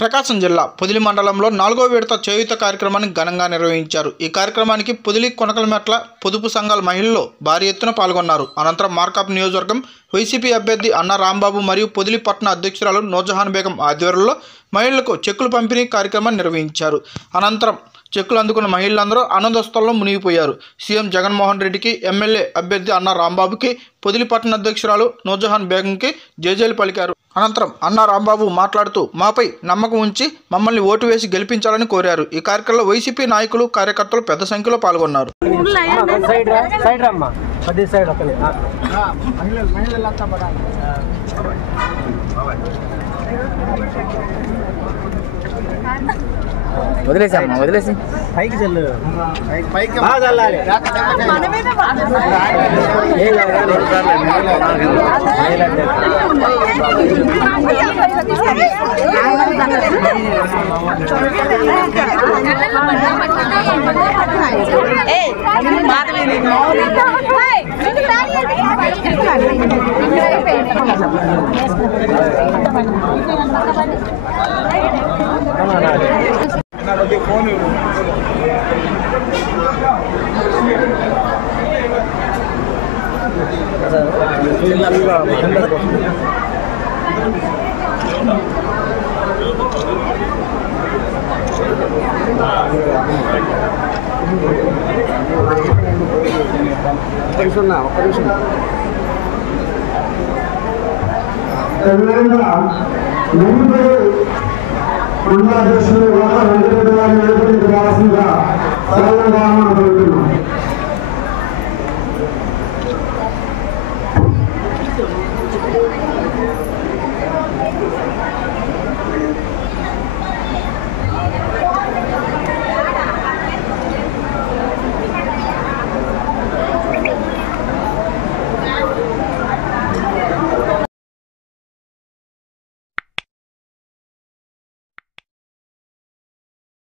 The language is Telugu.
ప్రకాశం జిల్లా పొదిలి మండలంలో 4వ విడత చేయూత కార్యక్రమాన్ని ఘనంగా నిర్వహించారు। ఈ కార్యక్రమానికి పొదిలి కొనకలమెట్ల పొదుపు సంఘాల మహిళలు భారీ ఎత్తున పాల్గొన్నారు। అనంతరం మార్కాపురం నియోజకవర్గం వైసీపీ అభ్యర్థి అన్న రాంబాబు మరియు పొదిలి పట్టణ అధ్యక్షురాలు నూర్జహాన్ బేగం ఆధ్వర్యంలో మహిళలకు చెక్కుల పంపిణీ కార్యక్రమాన్ని నిర్వహించారు। అనంతరం చెక్కులు అందుకున్న మహిళలందరూ ఆనందోత్సవాల్లో మునిగిపోయారు। సీఎం జగన్మోహన్ రెడ్డికి, ఎమ్మెల్యే అభ్యర్థి అన్న రాంబాబుకి, పొదిలి పట్టణ అధ్యక్షురాలు నూర్జహాన్ బేగంకి జేజేలు పలికారు। అనంతరం అన్న రాంబాబు మాట్లాడుతూ మాపై నమ్మకం ఉంచి మమ్మల్ని ఓటు వేసి గెలిపించాలని కోరారు। ఈ కార్యక్రమంలో వైసీపీ నాయకులు, కార్యకర్తలు పెద్ద సంఖ్యలో పాల్గొన్నారు। వదిలేసమ్మా, వదిలేసి పైకి చెల్లు, పైకి చల్లాలి।